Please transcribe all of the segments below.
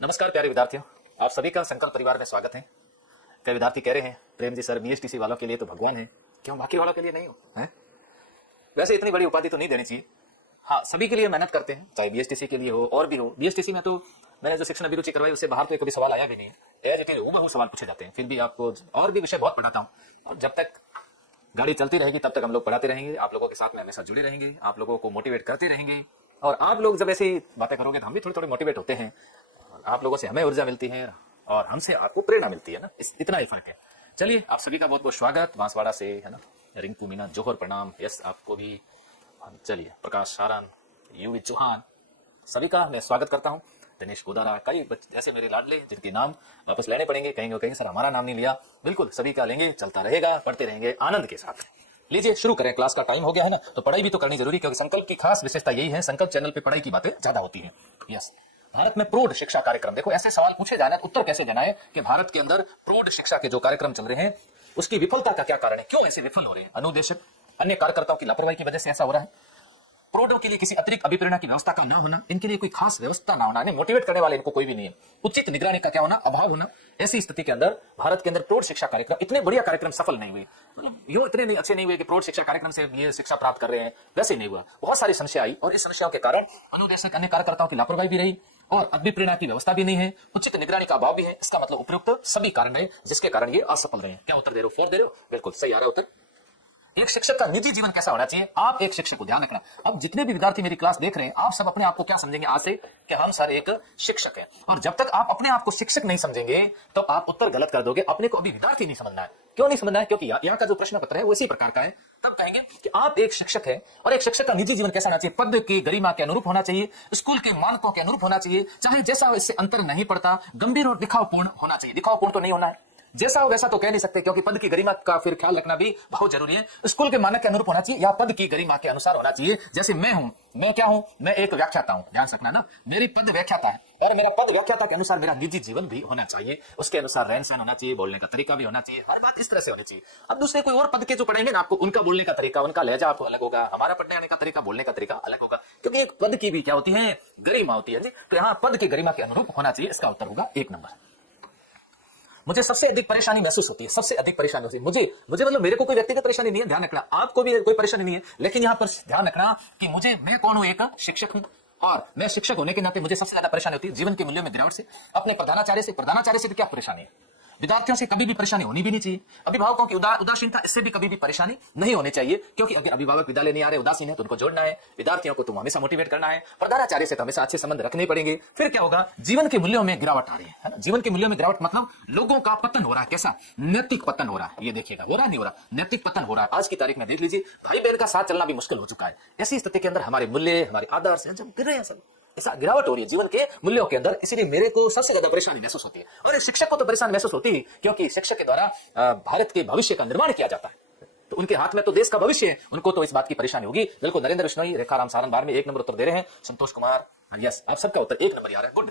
नमस्कार प्यारे विद्यार्थियों, आप सभी का संकल्प परिवार में स्वागत है। कई विद्यार्थी कह रहे हैं प्रेम जी सर बीएसटीसी वालों के लिए तो भगवान है, क्यों बाकी वालों के लिए नहीं हो है? वैसे इतनी बड़ी उपाधि तो नहीं देनी चाहिए। हाँ, सभी के लिए मेहनत करते हैं, चाहे बीएसटीसी के लिए हो और भी हो। बीएसटीसी में तो मैंने जो शिक्षण अभिरुचि करवाई उससे बाहर तो कभी सवाल आया भी नहीं है। एज इट इज हूबहू सवाल पूछे जाते हैं। फिर भी आपको और भी विषय बहुत पढ़ाता हूँ और जब तक गाड़ी चलती रहेगी तब तक हम लोग पढ़ाते रहेंगे। आप लोगों के साथ में हमेशा जुड़े रहेंगे, आप लोगों को मोटिवेट करते रहेंगे और आप लोग जब ऐसी बातें करोगे तो हम भी थोड़े थोड़े मोटिवेट होते हैं। आप लोगों से हमें ऊर्जा मिलती है और हमसे आपको प्रेरणा मिलती है ना, इतना ही फर्क है। चलिए, आप सभी का बहुत बहुत स्वागत बांसवाड़ा से, है ना। रिंकू मीना जोहर प्रणाम, यस आपको भी। चलिए, प्रकाश सारण, यूवी चौहान, सभी का मैं स्वागत करता हूं। दिनेश गोदारा, कई ऐसे मेरे लाडले जिनके नाम वापस लेने पड़ेंगे, कहेंगे सर हमारा नाम नहीं लिया। बिल्कुल, सभी का लेंगे, चलता रहेगा, पढ़ते रहेंगे आनंद के साथ। लीजिए शुरू करें, क्लास का टाइम हो गया है ना, तो पढ़ाई भी तो करनी जरूरी, क्योंकि संकल्प की खास विशेषता यही है, संकल्प चैनल पे पढ़ाई की बातें ज्यादा होती है। यस, भारत में प्रौढ़ शिक्षा कार्यक्रम, देखो ऐसे सवाल पूछे जाना, उत्तर कैसे देना है कि भारत के अंदर प्रौढ़ शिक्षा के जो कार्यक्रम चल रहे हैं उसकी विफलता का क्या कारण है, क्यों ऐसे विफल हो रहे हैं? अनुदेशक अन्य कार्यकर्ताओं की लापरवाही की वजह से ऐसा हो रहा है। प्रौढ़ों के लिए किसी अतिरिक्त अभिप्रेरणा की व्यवस्था का ना होना, इनके लिए कोई खास व्यवस्था ना होना, मोटिवेट करने वाले इनको कोई भी नहीं है। उचित निगरानी का क्या होना, अभाव होना। ऐसी स्थिति के अंदर भारत के अंदर प्रौढ़ शिक्षा कार्यक्रम, इतने बढ़िया कार्यक्रम सफल नहीं हुए। मतलब यूं इतने अच्छे नहीं हुए कि प्रौढ़ शिक्षा कार्यक्रम से ये शिक्षा प्राप्त कर रहे हैं, वैसे नहीं हुआ। बहुत सारी समस्या आई और इस समस्याओं के कारण अनुदेशक अन्य कार्यकर्ताओं की लापरवाही भी रही और अभिप्रेरणा की व्यवस्था भी नहीं है, उचित निगरानी का अभाव भी है। इसका मतलब उपयुक्त सभी कारण है जिसके कारण ये असफल रहे हैं। क्या उत्तर दे रहे हो? 4 दे रहे हो? बिल्कुल सही आ रहा है उत्तर। एक शिक्षक का निजी जीवन कैसा होना चाहिए? आप एक शिक्षक को ध्यान रखना। अब जितने भी विद्यार्थी मेरी क्लास देख रहे हैं, आप सब अपने आप को क्या समझेंगे आज से कि हम सर एक शिक्षक हैं, और जब तक आप अपने आप को शिक्षक नहीं समझेंगे तो आप उत्तर गलत कर दोगे। अपने को अभी विद्यार्थी नहीं समझना है। क्यों नहीं समझना है? क्योंकि यहाँ का जो प्रश्न पत्र है वो इसी प्रकार का है। तब कहेंगे कि आप एक शिक्षक है और एक शिक्षक का निजी जीवन कैसा होना चाहिए? पद की गरिमा के अनुरूप होना चाहिए, स्कूल के मानकों के अनुरूप होना चाहिए, चाहे जैसा इससे अंतर नहीं पड़ता, गंभीर और दिखावपूर्ण होना चाहिए। दिखावपूर्ण तो नहीं होना है, जैसा हो वैसा तो कह नहीं सकते, क्योंकि पद की गरिमा का फिर ख्याल रखना भी बहुत जरूरी है। स्कूल के मानक के अनुरूप होना चाहिए या पद की गरिमा के अनुसार होना चाहिए। जैसे मैं हूं, मैं क्या हूं? मैं एक व्याख्याता हूं, ध्यान रखना ना, मेरी पद व्याख्याता है और मेरा पद व्याख्याता के अनुसार मेरा निजी जीवन भी होना चाहिए। उसके अनुसार रहन सहन होना चाहिए, बोलने का तरीका भी होना चाहिए, हर बात इस तरह से होनी चाहिए। अब दूसरे कोई और पद के जो पढ़ेंगे ना, आपको उनका बोलने का तरीका, उनका लहजा आपको अलग होगा, हमारा पढ़ने आने का तरीका, बोलने का तरीका अलग होगा, क्योंकि एक पद की भी क्या होती है? गरिमा होती है। तो यहाँ पद की गरिमा के अनुरूप होना चाहिए। इसका उत्तर होगा 1 नंबर। मुझे सबसे अधिक परेशानी महसूस होती है, सबसे अधिक परेशानी होती है मुझे मतलब मेरे को कोई व्यक्तिगत परेशानी नहीं है, ध्यान रखना। आपको भी कोई परेशानी नहीं है, लेकिन यहां पर ध्यान रखना कि मैं कौन हूं? एक शिक्षक हूं और मैं शिक्षक होने के नाते मुझे सबसे ज्यादा परेशानी होती है जीवन के मूल्यों में गिरावट से, अपने प्रधानाचार्य से भी क्या परेशानी है? विद्यार्थियों से कभी भी परेशानी होनी भी नहीं चाहिए। अभिभावकों की उदासीनता, इससे भी कभी भी परेशानी नहीं होनी चाहिए, क्योंकि अगर अभिभावक विद्यालय नहीं आ रहे, उदासीन है, तो उनको जोड़ना है। विद्यार्थियों को तुम हमेशा मोटिवेट करना है। प्रधानाचार्य से तो हमेशा अच्छे संबंध रखने पड़ेंगे। फिर क्या होगा? जीवन के मूल्यों में गिरावट आ रही है ना। जीवन के मूल्यों में गिरावट मतलब लोगों का पतन हो रहा है। कैसा? नैतिक पतन हो रहा है। ये देखिएगा, हो रहा नहीं हो रहा, नैतिक पतन हो रहा है। आज की तारीख में देख लीजिए, भाई बहन का साथ चलना भी मुश्किल हो चुका है। ऐसी स्थिति के अंदर हमारे मूल्य, हमारे आदर्श जब गिर रहे हैं, सब ऐसा गिरावट हो रही है जीवन के मूल्यों के अंदर। इसीलिए मेरे को सबसे ज्यादा परेशानी महसूस होती है और एक शिक्षक को तो परेशानी महसूस होती है, क्योंकि शिक्षक के द्वारा भारत के भविष्य का निर्माण किया जाता है, तो उनके हाथ में तो देश का भविष्य है, उनको तो इस बात की परेशानी होगी। बिल्कुल, नरेंद्र बिश्नोई, रेखाराम सारण बार में 1 नंबर उत्तर दे रहे हैं। संतोष कुमार, यस, आप सबका उत्तर 1 नंबर आ रहा है, गुड।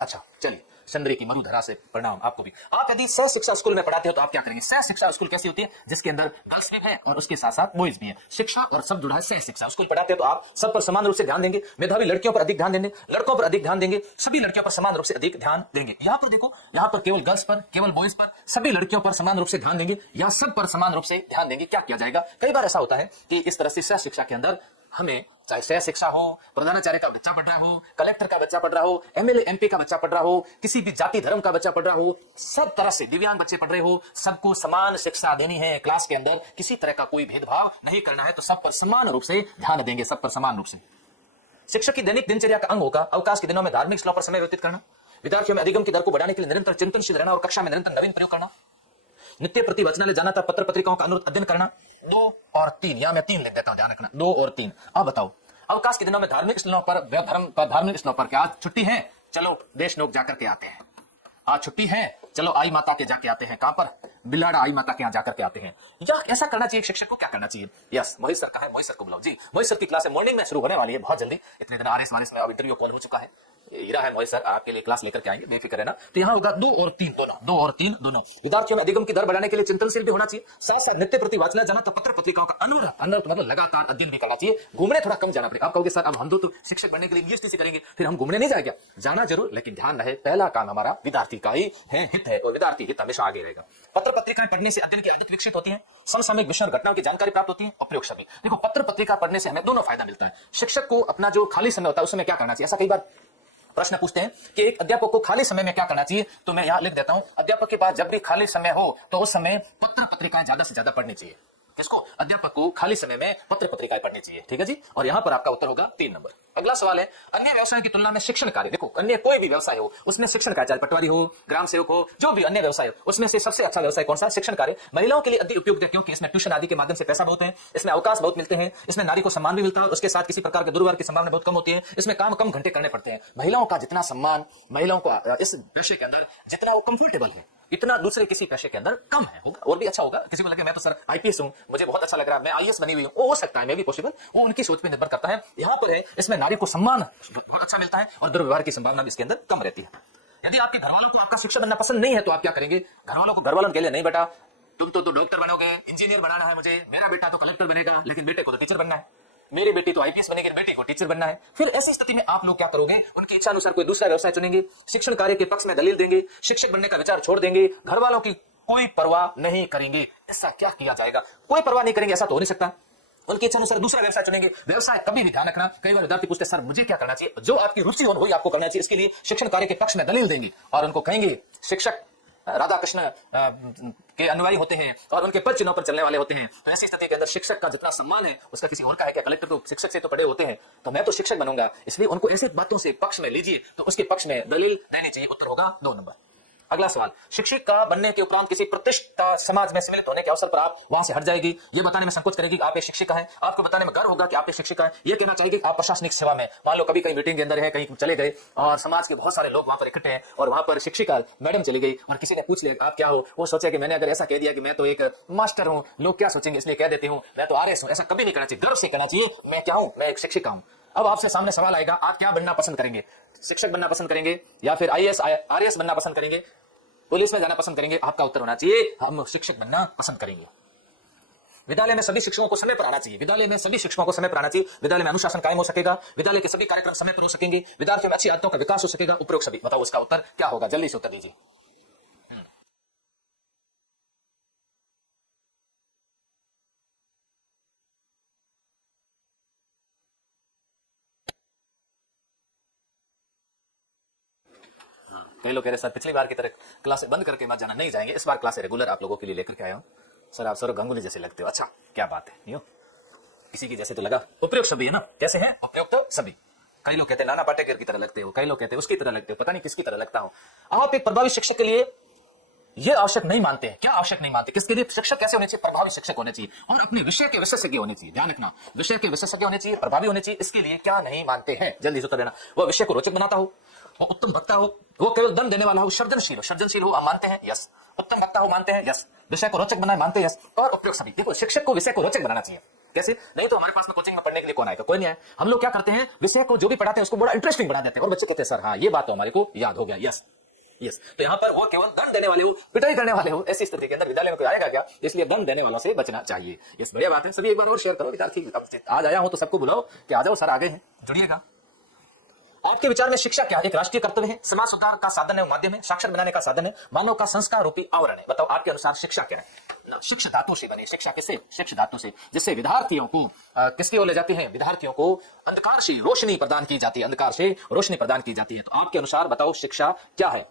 अच्छा, चलिए, चंद्री की मरुधरा से प्रणाम आपको भी। आप यदि सह शिक्षा स्कूल में पढ़ाते हो तो आप क्या करेंगे? सह शिक्षा स्कूल कैसी होती है? जिसके अंदर गर्ल्स भी है और उसके साथ साथ बॉयज भी है। शिक्षा और सब जुड़ा है, सह शिक्षा स्कूल पढ़ाते हो तो आप सब पर समान रूप से ध्यान देंगे। मेधावी लड़कियों पर अधिक ध्यान देंगे, लड़कों पर अधिक ध्यान देंगे, सभी लड़कियों पर समान रूप से अधिक ध्यान देंगे। यहाँ पर देखो, यहाँ पर केवल गर्ल्स पर, केवल बॉयज पर, सभी लड़कियों पर समान रूप से ध्यान देंगे या सब पर समान रूप से ध्यान देंगे। क्या किया जाएगा? कई बार ऐसा होता है कि इस तरह से सह शिक्षा के अंदर हमें, चाहे सह शिक्षा हो, प्रधानाचार्य का बच्चा पढ़ रहा हो, कलेक्टर का बच्चा पढ़ रहा हो, एमएलए एमपी का बच्चा पढ़ रहा हो, किसी भी जाति धर्म का बच्चा पढ़ रहा हो, सब तरह से दिव्यांग बच्चे पढ़ रहे हो, सबको समान शिक्षा देनी है। क्लास के अंदर किसी तरह का कोई भेदभाव नहीं करना है, तो सब पर समान रूप से ध्यान देंगे, सब पर समान रूप से। शिक्षक की दैनिक दिनचर्या का अंग होगा अवकाश के दिनों में धार्मिक स्थलों पर समय व्यतीत करना, विद्यार्थियों में अधिगम की दर को बढ़ाने के लिए निरंतर चिंतनशील रहना और कक्षा में निरंतर नवीन प्रयोग करना, नित्य प्रति वचनालय जाना था, पत्र पत्रिकाओं का अनुरूप अध्ययन करना। 2 और 3, या मैं 3 लिख देता हूं, ध्यान रखना, 2 और 3। अब बताओ, अवकाश के दिनों में धार्मिक स्थलों पर, धार्मिक स्थलों पर क्या आज छुट्टी है? चलो देश नोक जाकर के आते हैं। आज छुट्टी है, चलो आई माता के जाके आते हैं, कहां पर, बिलाड़ा आई माता के यहाँ जाकर के आते हैं, या ऐसा करना चाहिए शिक्षक को, क्या करना चाहिए? यस, मोहित सर का है, मोहित सर को बुलाओ जी। मोहित सर की क्लास मॉर्निंग में शुरू होने वाली है, बहुत जल्दी, इतने दिन आरएस वारिस में अब इंटरव्यू कॉल हो चुका है। हीरा है मोहित सर, आपके लिए क्लास लेकर के आएंगे, बेफिक्र है ना। तो यहाँ होगा 2 और 3 दोनों, 2 और 3 दोनों। विद्यार्थियों में अधिगम की दर बढ़ाने के लिए चिंतनशील भी होना चाहिए, साथ साथ नित्य प्रति वाचना जाना, तो पत्र पत्रिकाओं का अनवरत मतलब लगातार अध्ययन भी करना चाहिए। घूमने थोड़ा कम जाना पड़ेगा। आप कहोगे सर अब हम तो शिक्षक बनने के लिए यूनिवर्सिटी करेंगे, फिर हम घूमने नहीं जाएंगे? जाना जरूर, लेकिन ध्यान रहे पहला काम हमारा विद्यार्थी का ही है, हित है, और विद्यार्थी हित हमेशा आगे रहेगा। पत्र पत्रिकाएं पढ़ने से अध्ययन की आदत विकसित होती है, समसामयिक विषय और घटनाओं की जानकारी प्राप्त होती है, और प्रयोग सभी। देखो पत्र पत्रिका पढ़ने से हमें दोनों फायदा मिलता है। शिक्षक को अपना जो खाली समय होता है उसमें क्या करना चाहिए, ऐसा कई बार प्रश्न पूछते हैं कि एक अध्यापक को खाली समय में क्या करना चाहिए, तो मैं यहां लिख देता हूं, अध्यापक के पास जब भी खाली समय हो तो उस समय पत्र पत्रिकाएं ज्यादा से ज्यादा पढ़नी चाहिए। किसको? अध्यापक को खाली समय में पत्र पत्रिकाएं पढ़नी चाहिए। ठीक है जी, और यहां पर आपका उत्तर होगा 3 नंबर। अगला सवाल है, अन्य व्यवसायों की तुलना में शिक्षण कार्य, देखो अन्य कोई भी व्यवसाय हो उसमें शिक्षण कार्य, चाहे पटवारी हो, ग्राम सेवक हो, जो भी अन्य व्यवसाय हो, उसमें से सबसे अच्छा व्यवसाय कौन सा? शिक्षण कार्य। महिलाओं के लिए अधिक उपयुक्त है, क्योंकि इसमें ट्यूशन आदि के माध्यम से पैसा बहुत है, इसमें अवकाश बहुत मिलते हैं, इसमें नारी को सम्मान भी मिलता है, उसके साथ किसी प्रकार के दुर्व्यवहार की संभावना बहुत कम होती है, इसमें काम कम घंटे करने पड़ते हैं। महिलाओं का जितना सम्मान, महिलाओं को इस पेशे के अंदर जितना वो कंफर्टेबल है, इतना दूसरे किसी पेशे के अंदर कम है। होगा और भी अच्छा होगा। किसी को लगे मैं तो सर आईपीएस हूं, मुझे बहुत अच्छा लग रहा है, मैं आईएएस बनी हुई हूं, वो हो सकता है, मैं भी पॉसिबल, वो उनकी सोच पे निर्भर करता है। यहां पर है इसमें नारी को सम्मान बहुत अच्छा मिलता है और दुर्व्यवहार की संभावना भी इसके अंदर कम रहती है। यदि आपके घर वालों को आपका शिक्षक बनना पसंद नहीं है तो आप क्या करेंगे? घर वालों के लिए नहीं बेटा, तुम तो डॉक्टर बनोगे, इंजीनियर बनाना है मुझे, मेरा बेटा तो कलेक्टर बनेगा, लेकिन बेटे को तो टीचर बनना है, मेरी बेटी तो आईपीएस बनेगी, बेटी को टीचर बनना है। फिर ऐसी स्थिति में आप लोग क्या करोगे? उनकी इच्छा अनुसार कोई दूसरा व्यवसाय चुनेंगे, शिक्षण कार्य के पक्ष में दलील देंगे, शिक्षक बनने का विचार छोड़ देंगे, घर वालों की कोई परवाह नहीं करेंगे। ऐसा क्या किया जाएगा? कोई परवाह नहीं करेंगे, ऐसा तो हो नहीं सकता। उनकी इच्छा अनुसार दूसरा व्यवसाय चुनेंगे। व्यवसाय कभी भी ध्यान रखना, कई बार विद्यार्थी पूछते हैं सर मुझे क्या करना चाहिए, जो आपकी रुचि हो वही आपको करना चाहिए। इसके लिए शिक्षण कार्य के पक्ष में दलील देंगे और उनको कहेंगे शिक्षक राधा कृष्ण के अनुयायी होते हैं और उनके पद चिन्हों पर चलने वाले होते हैं। तो ऐसी स्थिति के अंदर शिक्षक का जितना सम्मान है उसका किसी और का है क्या? कलेक्टर तो शिक्षक से तो पढ़े होते हैं, तो मैं तो शिक्षक बनूंगा, इसलिए उनको ऐसी बातों से पक्ष में लीजिए, तो उसके पक्ष में दलील देनी चाहिए। उत्तर होगा 2 नंबर। अगला सवाल, शिक्षक का बनने के उपरांत किसी प्रतिष्ठित समाज में सम्मिलित होने के अवसर पर आप वहां से हट जाएगी, ये बताने में संकोच करेगी कि आप एक शिक्षिका हैं, आपको बताने में गर्व होगा कि आप एक शिक्षिका हैं, ये कहना चाहेगी कि आप प्रशासनिक सेवा में, मान लो कभी कहीं मीटिंग के अंदर है, कहीं चले गए और समाज के बहुत सारे लोग वहां पर इकट्ठे हैं और वहां पर शिक्षिका मैडम चली गई और किसी ने पूछ लिया आप क्या हो, वो सोचे कि मैंने अगर ऐसा कह दिया कि मैं तो एक मास्टर हूं, लोग क्या सोचेंगे इसलिए कह देती हूं, मैं तो आरएस हूं। ऐसा कभी नहीं करना चाहिए, गर्व से कहना चाहिए मैं क्या हूं, मैं एक शिक्षिका हूं। अब आपसे सामने सवाल आएगा, आप क्या बनना पसंद करेंगे? शिक्षक बनना पसंद करेंगे या फिर आईएएस आरएस बनना पसंद करेंगे, पुलिस में जाना पसंद करेंगे? आपका उत्तर होना चाहिए हम शिक्षक बनना पसंद करेंगे। विद्यालय में सभी शिक्षकों को समय पर आना चाहिए, विद्यालय में सभी शिक्षकों को समय पर आना चाहिए, विद्यालय में अनुशासन कायम हो सकेगा, विद्यालय के सभी कार्यक्रम समय पर हो सकेंगे, विद्यार्थियों में अच्छी आदतों का विकास हो सकेगा, उपरोक्त सभी। बताओ उसका उत्तर क्या होगा? जल्दी से उत्तर दीजिए। कई लोग कह रहे सर पिछली बार की तरह क्लासे बंद करके मत जाना, नहीं जाएंगे, इस बार क्लासे रेगुलर आप लोगों के लिए लेकर के आया हूं। सर आप सौरभ गांगुली जैसे लगते हो। अच्छा क्या बात है, यूं किसी की जैसे तो लगा। उपयुक्त सभी है ना, कैसे हैं? उपयुक्त सभी। कई लोग कहते हैं नाना पाटेकर की तरह लगते हो, कई लोग कहते हैं उसकी तरह लगते हो, पता नहीं किसकी तरह लगता हूं। आप एक प्रभावी शिक्षक के लिए ये आवश्यक नहीं मानते हैं। क्या आवश्यक नहीं मानते? किसके लिए? शिक्षक कैसे होने चाहिए? प्रभावी शिक्षक होने चाहिए और अपने विषय के विशेषज्ञ होने चाहिए। ध्यान रखना, विषय के विशेषज्ञ होने चाहिए, प्रभावी होने चाहिए। इसके लिए क्या नहीं मानते हैं? जल्दी से उत्तर देना। वो विषय को रोचक बनाता हो, वो उत्तम वक्ता हो, वो केवल दंड देने वाला हो, सृजनशील हो, आप मानते हैं? यस। उत्तम वक्ता हो, मानते हैं? यस। विषय को रोचक बनाए, मानते हैं? यस। और उपयोग सभी। देखो शिक्षक को विषय को रोचक बनाना चाहिए। कैसे? नहीं तो हमारे पास में कोचिंग में पढ़ने के लिए कौन आएगा? कोई नहीं आए। हम लोग क्या करते हैं, विषय को जो भी पढ़ाते हैं उसको बड़ा इंटरेस्टिंग बना देते हैं और बच्चे कहते हैं सर हाँ ये बात तो हमारे को याद हो गया। Yes yes. तो यहाँ पर वो केवल दंड देने वाले हो, पिटाई करने वाले हो, ऐसी स्थिति के अंदर विद्यालय में कोई आएगा क्या? इसलिए दंड देने वालों से बचना चाहिए। यस, बढ़िया बात है। सभी एक बार और शेयर करो विद्यार्थी। अब आज आया हूं तो सबको बुलाओ कि आ जाओ सर आगे हैं, जुड़िएगा। आपके विचार में शिक्षा क्या है? एक राष्ट्रीय कर्तव्य है, समाज सुधार का साधन है, माध्यम है, साक्षर बनाने का साधन है, मानव का संस्कार रूपी आवरण है। बताओ आपके अनुसार शिक्षा क्या है? शिक्षा धातु से बनी। शिक्षा किससे? शिक्षा धातु से, जिससे विद्यार्थियों को किसकी ओर ले जाती है? विद्यार्थियों को अंधकार से रोशनी प्रदान की जाती है, अंधकार से रोशनी प्रदान की जाती है। तो आपके अनुसार बताओ शिक्षा क्या है?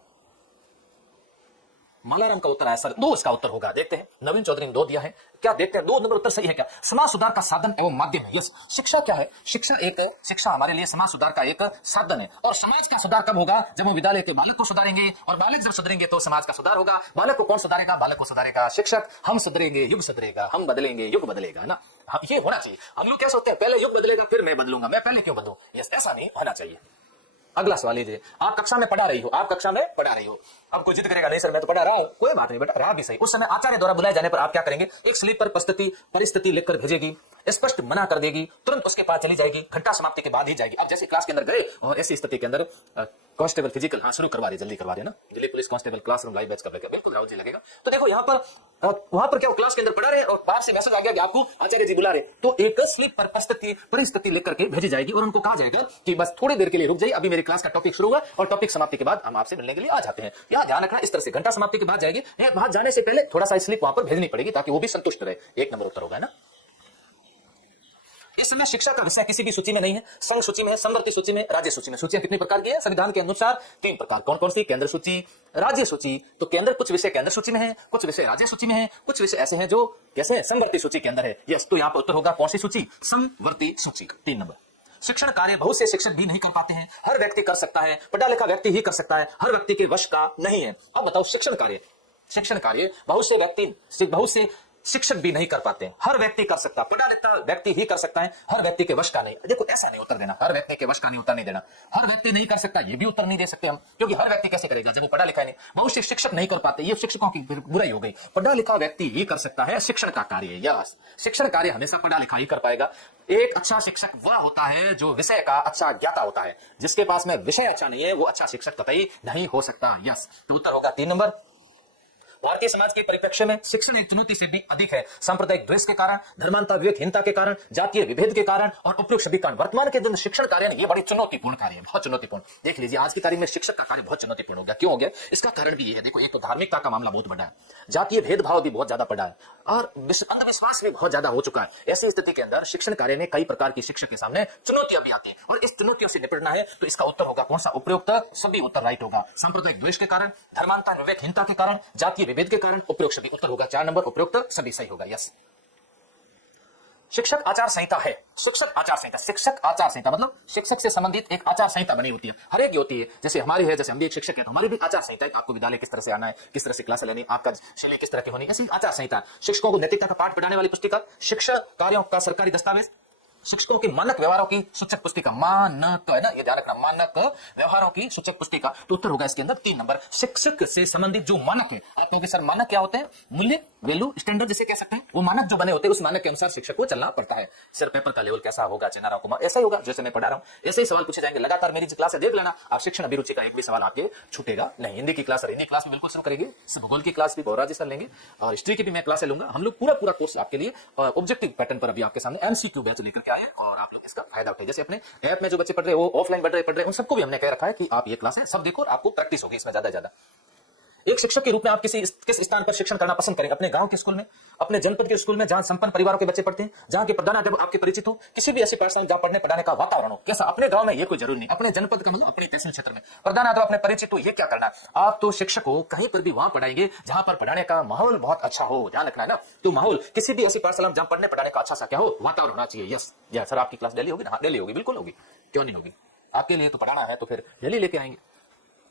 मालाराम का उत्तर आया सर 2 इसका उत्तर होगा। देखते हैं, नवीन चौधरी ने 2 दिया है, क्या देखते हैं 2 नंबर उत्तर सही है क्या? समाज सुधार का साधन एवं माध्यम है। यस, शिक्षा क्या है? शिक्षा हमारे लिए समाज सुधार का एक साधन है। और समाज का सुधार कब होगा? जब हम विद्यालय के बालक को सुधारेंगे, और बालक जब सुधरेंगे तो समाज का सुधार होगा। बालक को कौन सुधारेगा? बालक को सुधारेगा शिक्षक। हम सुधरेंगे युग सुधरेगा, हम बदलेंगे युग बदलेगा ना। ये होना चाहिए। हम लोग क्या सोचते हैं, पहले युग बदलेगा फिर मैं बदलूंगा, मैं पहले क्यों बदलूं? यस, ऐसा नहीं होना चाहिए। अगला सवाल लीजिए, आप कक्षा में पढ़ा रही हो, आप कक्षा में पढ़ा रही हो। अब कोई जिद करेगा नहीं सर मैं तो पढ़ा रहा हूं, कोई बात नहीं बेटा, रहा भी सही। उस समय आचार्य द्वारा बुलाए जाने पर आप क्या करेंगे, एक स्लिप पर परिस्थिति लिखकर भेजेगी, स्पष्ट मना कर देगी, तुरंत उसके पास चली जाएगी, घंटा समाप्ति के बाद ही जाएगी। अब जैसे क्लास के अंदर गए और ऐसी स्थिति के अंदर कांस्टेबल फिजिकल, हाँ शुरू करवा रही, जल्दी करवा रही ना, Delhi police constable classroom live batch कर लेगा, बिल्कुल राहुल जी लगेगा। तो देखो यहाँ पर वहां पर क्या क्लास के अंदर पढ़ा रहे और बाहर से मैसेज आ गया कि आपको आचार्य जी बुला रहे, तो एक स्लिप पर परिस्थिति लिख करके भेजी जाएगी और उनको कहा जाएगा कि बस थोड़ी देर के लिए रुक जाइए, अभी मेरी क्लास का टॉपिक शुरू होगा और टॉपिक समाप्ति के बाद हम आपसे मिलने के लिए आ जाते हैं। यहाँ ध्यान रखना, इस तरह से घंटा समाप्ति के बाद जाएगी, बाहर जाने से पहले थोड़ा सा स्लिप वहां पर भेजनी पड़ेगी ताकि वो भी संतुष्ट रहे। एक नंबर उत्तर होगा ना। इस समय शिक्षा का विषय किसी भी सूची में नहीं है, संघ सूची में है, समवर्ती सूची में, राज्य सूची में। सूचियां कितनी प्रकार की है संविधान के अनुसार? 3 प्रकार। कौन कौन सी? केंद्र सूची, राज्य सूची। तो केंद्र, कुछ विषय केंद्र सूची में है, कुछ विषय राज्य सूची में है, कुछ विषय ऐसे हैं जो कैसे हैं, समवर्ती सूची के अंदर है। यस, तो यहाँ पर उत्तर होगा कौन सी सूची? समवर्ती सूची। 3 नंबर। शिक्षण कार्य बहुत से शिक्षक भी नहीं कर पाते हैं, हर व्यक्ति कर सकता है, पढ़ा लिखा व्यक्ति ही कर सकता है, हर व्यक्ति के वश का नहीं है। अब बताओ, शिक्षण कार्य बहुत से शिक्षक भी नहीं कर पाते हैं, हर व्यक्ति कर सकता, पढ़ा लिखा व्यक्ति ही कर सकता है, हर व्यक्ति के वश का नहीं। देखो ऐसा नहीं उत्तर देना, हर व्यक्ति के वश का नहीं उत्तर नहीं देना, हर व्यक्ति नहीं कर सकता ये भी उत्तर नहीं दे सकते हम, क्योंकि हर व्यक्ति कैसे करेगा जब वो पढ़ा लिखा नहीं। बहुत से शिक्षक नहीं कर पाते, ये शिक्षकों की बुराई हो गई। पढ़ा लिखा व्यक्ति ही कर सकता है शिक्षण का कार्य। यस, शिक्षण कार्य हमेशा पढ़ा लिखा ही कर पाएगा। एक अच्छा शिक्षक वह होता है जो विषय का अच्छा ज्ञाता होता है, जिसके पास में विषय अच्छा नहीं है वो अच्छा शिक्षक कतई नहीं हो सकता। यस, तो उत्तर होगा 3 नंबर। भारतीय समाज के परिप्रेक्ष्य में शिक्षण एक चुनौती से भी अधिक है। सांप्रदायिक द्वेष के कारण, धर्मांतर विवेकहीनता के कारण, जातीय विभेद के कारण और उपयुक्त सभी कारण वर्तमान के दिन शिक्षण कार्य ये बड़ी चुनौतीपूर्ण कार्य है, बहुत चुनौतीपूर्ण। देख लीजिए आज की तारीख में शिक्षक का कार्य बहुत चुनौतीपूर्ण हो गया। क्यों हो गया? इसका कारण भी ये है, देखो एक तो धार्मिकता का मामला बहुत बड़ा है, जातीय भेदभाव भी बहुत ज्यादा बड़ा है और अंधविश्वास भी बहुत ज्यादा हो चुका है। ऐसी स्थिति के अंदर शिक्षण कार्य में कई प्रकार की शिक्षक के सामने चुनौतियां भी आती है और इस चुनौतियों से निपटना है, तो इसका उत्तर होगा कौन सा? उपयुक्त सभी उत्तर राइट होगा। सांप्रदायिक द्वेष के कारण, धर्मांतर विवेकहीनता के कारण, जातीय विभेद के कारण, उपयुक्त सभी। उत्तर होगा 4 नंबर, उपयुक्त सभी सही होगा। यस। शिक्षक आचार संहिता है, शिक्षक आचार संहिता मतलब शिक्षक से संबंधित एक आचार संहिता बनी होती है, हर एक होती है। जैसे हमारी है, जैसे हम भी एक शिक्षक है तो हमारी भी आचार संहिता है, आपको विद्यालय किस तरह से आना है, किस तरह से क्लास लेनी, आपका शैली किस तरह की होनी, ऐसी आचार संहिता। शिक्षकों को नैतिकता का पाठ पढ़ाने वाली पुस्तिका, शिक्षा कार्यों का सरकारी दस्तावेज, शिक्षकों के मानक व्यवहारों की सूचक पुस्तिका, मानक है ना, ये ध्यान रखना, मानक व्यवहारों की सूचक पुस्तिका। तो उत्तर होगा इसके अंदर 3 नंबर। शिक्षक से संबंधित जो मानक है, आप कहोगे सर मानक क्या होते हैं? मूल्य, वैल्यू, स्टैंडर्ड जिसे कह सकते हैं, वो मानक जो बने होते हैं उस मानक के अनुसार शिक्षक को चलना पड़ता है। सर पेपर का लेवल कैसा होगा चेनारा कुमार? ऐसा ही होगा जैसे मैं पढ़ा रहा हूं, ऐसे ही सवाल पूछे जाएंगे लगातार। मेरी क्लास देख लेना, आप शिक्षण अभिरुचि का एक भी सवाल आपके छूटेगा नहीं। हिंदी की क्लास, हिंदी क्लास में बिल्कुल शुरू करेंगे, भूगोल की क्लास भी गौराजी सर लेंगे और हिस्ट्री की भी मैं क्लास लूंगा। हम लोग पूरा कोर्स आपके लिए ऑब्जेक्टिव पैटर्न पर अभी आपके सामने एमसीक्यू बैच लेकर के आए और आप लोग इसका फायदा उठाए। जैसे अपने ऐप में जो बच्चे पढ़ रहे हो, ऑफलाइन पढ़ रहे उन सबको भी हमने कह रखा है कि आप ये क्लास है सब देखो और आपको प्रैक्टिस होगी इसमें ज्यादा। एक शिक्षक के रूप में आप किस स्थान पर शिक्षण करना पसंद करेंगे? अपने गांव के स्कूल में, अपने जनपद के स्कूल में जहां संपन्न परिवारों के बच्चे पढ़ते हैं, जहां के प्रधानाध्यापक आपके परिचित हो, किसी भी ऐसी पाठशाला जहां पढ़ने पढ़ाने का वातावरण हो। कैसा? अपने गांव में, ये कोई जरूरी नहीं, अपने जनपद का मतलब अपने तहसील क्षेत्र में प्रधानाध्यापक अपने परिचित हो, ये क्या करना? आप तो शिक्षक को कहीं पर भी वहां पढ़ाएंगे जहां पर पढ़ाने का माहौल बहुत अच्छा हो, ध्यान रखना है ना। तो माहौल किसी भी ऐसी पाठशाला जहां पढ़ने पढ़ाने का अच्छा सा क्या हो, वातावरण होना चाहिए। यस सर, आपकी क्लास डेली होगी ना? हाँ डेली होगी, बिल्कुल होगी, क्यों नहीं होगी? आपके लिए तो पढ़ाना है तो फिर डेली लेके आएंगे।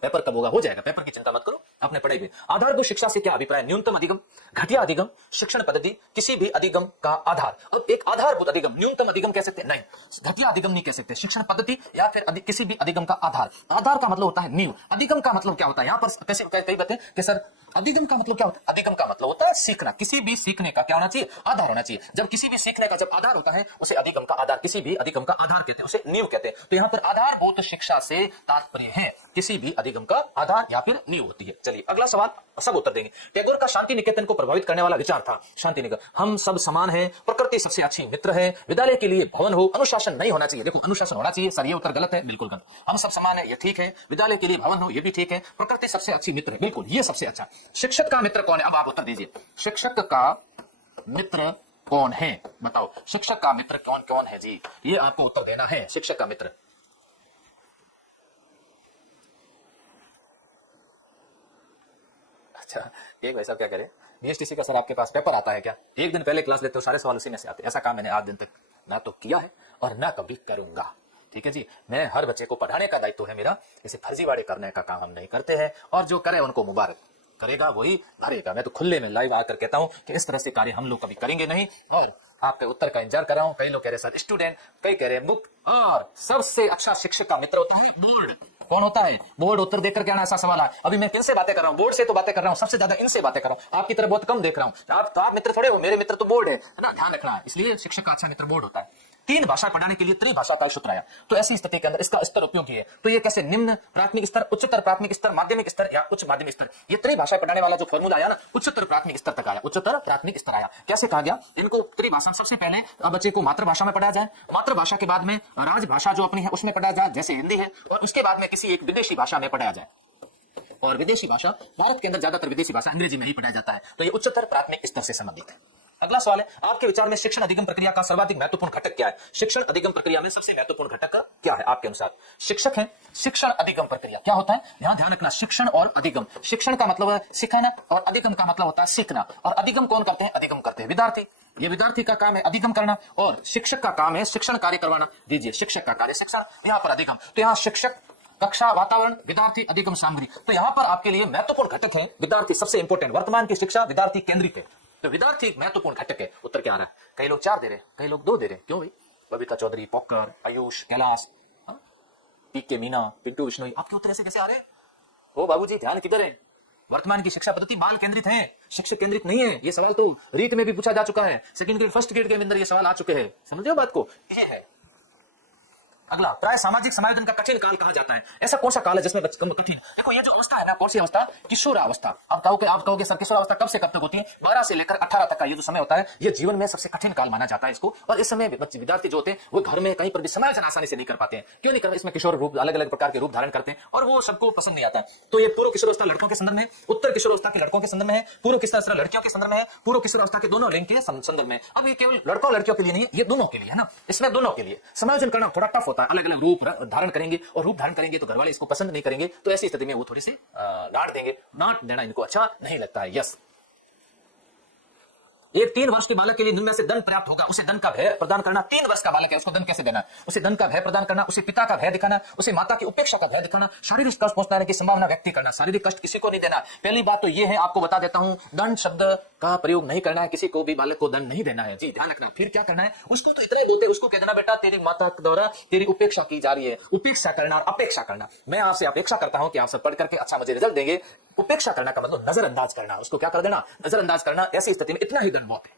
पेपर कब होगा? हो जाएगा, पेपर की चिंता मत करो, अपने पढ़ाई। आधारभूत शिक्षा से क्या अभिप्राय? न्यूनतम अधिगम, घटिया अधिगम, शिक्षण पद्धति, किसी भी अधिगम का आधार। अब एक आधारभूत अधिगम, न्यूनतम अधिगम कह सकते हैं नहीं, घटिया अधिगम नहीं कह सकते, शिक्षण पद्धति या फिर किसी भी अधिगम का आधार। आधार का मतलब होता है नींव, अधिगम का मतलब क्या होता है? यहाँ पर कैसे कई बातें कि सर अधिगम का मतलब क्या होता है? अधिगम का मतलब होता है सीखना, किसी भी सीखने का क्या होना चाहिए? आधार होना चाहिए। जब किसी भी सीखने का जब आधार होता है उसे अधिगम का आधार, किसी भी अधिगम का आधार कहते हैं, उसे नींव कहते हैं। तो यहाँ पर आधारभूत शिक्षा से तात्पर्य है किसी भी अधिगम का आधार या फिर नींव होती है। चलिए अगला सवाल सब उत्तर देंगे। टैगोर का शांति निकेतन को प्रभावित करने वाला विचार था शांति निकेतन, हम सब समान है, प्रकृति सबसे अच्छी मित्र है, विद्यालय के लिए भवन हो, अनुशासन नहीं होना चाहिए। देखो अनुशासन होना चाहिए सर, ये उत्तर गलत है, बिल्कुल गलत। हम सब समान है, ये ठीक है, विद्यालय के लिए भवन हो, ये भी ठीक है, प्रकृति सबसे अच्छी मित्र है, बिल्कुल ये सबसे अच्छा। शिक्षक का मित्र कौन है? अब आप उत्तर दीजिए, शिक्षक का मित्र कौन है? बताओ शिक्षक का मित्र कौन कौन है जी, ये आपको उत्तर देना है। शिक्षक का मित्र, अच्छा एक भाई साहब क्या करें, बीएसटीसी का सर आपके पास पेपर आता है क्या? एक दिन पहले क्लास लेते हो, सारे सवाल उसी में से आते। ऐसा काम मैंने आज दिन तक ना तो किया है और ना कभी करूंगा। ठीक है जी, मैं हर बच्चे को पढ़ाने का दायित्व है मेरा, इसे फर्जीवाड़े करने का काम हम नहीं करते हैं और जो करे उनको मुबारक। करेगा वही भरेगा। मैं तो खुले में लाइव आकर कहता हूं कि इस तरह से कार्य हम लोग कभी करेंगे नहीं, और आपके उत्तर का इंतजार कर रहा हूं। कई लोग कह रहे सर स्टूडेंट, कई कह रहे बुक, और सबसे अच्छा शिक्षक का मित्र होता है बोर्ड। कौन होता है? बोर्ड। उत्तर देकर के आना। ऐसा सवाल है। अभी मैं किनसे बातें कर रहा हूं? बोर्ड से तो बातें कर रहा हूं, सबसे ज्यादा इनसे बातें कर रहा हूं। आपकी तरफ बहुत कम देख रहा हूं। आप मित्र थोड़े हो, मेरे मित्र तो बोर्ड है ना, ध्यान रखना है। इसलिए शिक्षक का अच्छा मित्र बोर्ड होता है। 3 भाषा पढ़ाने के लिए त्रिभाषा का सूत्र आया। तो ऐसी स्थिति के अंदर इसका स्तर उपयोगी है। तो ये कैसे? निम्न प्राथमिक स्तर, उच्चतर प्राथमिक स्तर, माध्यमिक स्तर या उच्च माध्यमिक स्तर। ये त्रिभाषा पढ़ाने वाला जो फॉर्मूला आया ना, उच्चतर प्राथमिक स्तर तक आया। उच्चतर प्राथमिक स्तर आया। कैसे कहा गया? इनको त्रिभाषा सबसे पहले बच्चे को मातृभाषा में पढ़ाया जाए, मातृभाषा के बाद में राजभाषा जो अपनी है उसमें पढ़ाया जाए, जैसे हिंदी है, और उसके बाद में किसी एक विदेशी भाषा में पढ़ाया जाए। और विदेशी भाषा, भारत के अंदर ज्यादातर विदेशी भाषा अंग्रेजी में ही पढ़ाया जाता है। तो ये उच्चतर प्राथमिक स्तर से संबंधित है। अगला सवाल है, आपके विचार में शिक्षण अधिगम प्रक्रिया का सर्वाधिक महत्वपूर्ण घटक क्या है? शिक्षण अधिगम प्रक्रिया में सबसे महत्वपूर्ण घटक क्या है आपके अनुसार? शिक्षक है। शिक्षण अधिगम प्रक्रिया क्या होता है? यहां ध्यान रखना, शिक्षण और अधिगम। शिक्षण का मतलब है सिखाना और अधिगम का मतलब होता है सीखना। और अधिगम कौन करते हैं? अधिगम करते हैं विद्यार्थी। ये विद्यार्थी का काम है अधिगम करना, और शिक्षक का काम है शिक्षण कार्य करवाना। दीजिए, शिक्षक का कार्य शिक्षण, यहाँ पर अधिगम। तो यहाँ शिक्षक, कक्षा, वातावरण, विद्यार्थी, अधिगम सामग्री। तो यहां पर आपके लिए महत्वपूर्ण घटक है विद्यार्थी। सबसे इंपॉर्टेंट, वर्तमान की शिक्षा विद्यार्थी केंद्रित है। तो विद्यार्थी महत्वपूर्ण घटक है। उत्तर क्या आ रहा है? कई लोग 4 दे रहे, कई लोग 2 दे रहे। क्यों भाई? बबीता चौधरी, पॉकर, आयुष, कैलाश, पीके मीना, पिंटू बिश्नोई, आपके उत्तर ऐसे कैसे आ रहे हैं? ओ बाबूजी, ध्यान किधर है? वर्तमान की शिक्षा पद्धति बाल केंद्रित है, शिक्षक केंद्रित नहीं है। ये सवाल तो रीट में भी पूछा जा चुका है, सेकंड ग्रेड, फर्स्ट ग्रेड के अंदर ये सवाल आ चुके हैं। समझ बात को? ये है। अगला, प्राय सामाजिक समायोजन का कठिन काल कहा जाता है। ऐसा कौन सा काल है जिसमें कठिन? देखो, ये जो अवस्था है ना, कौन सी अवस्था? किशोरावस्था। आप कहोगे सर किशोरावस्था कब से कब तक होती है? 12 से लेकर 18 तक का ये जो समय होता है, ये जीवन में सबसे कठिन काल माना जाता है इसको। और इस समय बच्चे, विद्यार्थी जो होते हैं, वो घर में कहीं पर भी समायोजन आसानी से नहीं कर पाते हैं। क्यों नहीं कर? इसमें किशोर रूप, अलग अलग प्रकार के रूप धारण करते हैं, और वो सबको पसंद नहीं आता है। तो ये पूर्व किशोरावस्था लड़कों के संदर्भ में, उत्तर किशोरावस्था के लड़कों के संदर्भ में है, पूर्व किशोरावस्था लड़कियों के संदर्भ में है, पूर्व किशोरावस्था के दोनों लिंग के संदर्भ में। अब ये केवल लड़कों लड़कियों के लिए नहीं है, ये दोनों के लिए है ना। इसमें दोनों के लिए समायोजन करना थोड़ा टफ होता है। अलग अलग रूप धारण करेंगे, और रूप धारण करेंगे तो घर वाले इसको पसंद नहीं करेंगे। तो ऐसी स्थिति में वो थोड़ी सी डांट देंगे। डांट देना इनको अच्छा नहीं लगता है। यस, एक 3 वर्ष के बालक के लिए जिनमें से धन पर्याप्त होगा, उसे धन का भय प्रदान करना। 3 वर्ष का बालक है, उसको धन कैसे देना? उसे धन का भय प्रदान करना, उसे पिता का भय दिखाना, उसे माता की उपेक्षा का भय दिखाना, शारीरिक कष्ट पहुंचाने की संभावना व्यक्त करना। शारीरिक कष्ट किसी को नहीं देना। पहली बात तो यह है, आपको बता देता हूं, दंड शब्द का प्रयोग नहीं करना है। किसी को भी बालक को दंड नहीं देना है जी, ध्यान रखना। फिर क्या करना है? उसको तो इतना ही बोलते, उसको कह देना, बेटा तेरी माता के द्वारा तेरी उपेक्षा की जा रही है। उपेक्षा करना और अपेक्षा करना। मैं आपसे अपेक्षा करता हूं कि आप सब पढ़ करके अच्छा मुझे रिजल्ट देंगे। उपेक्षा करना का मतलब नजरअंदाज करना, उसको क्या कर देना? नजरअंदाज करना। ऐसी स्थिति में इतना ही दंड बहुत है।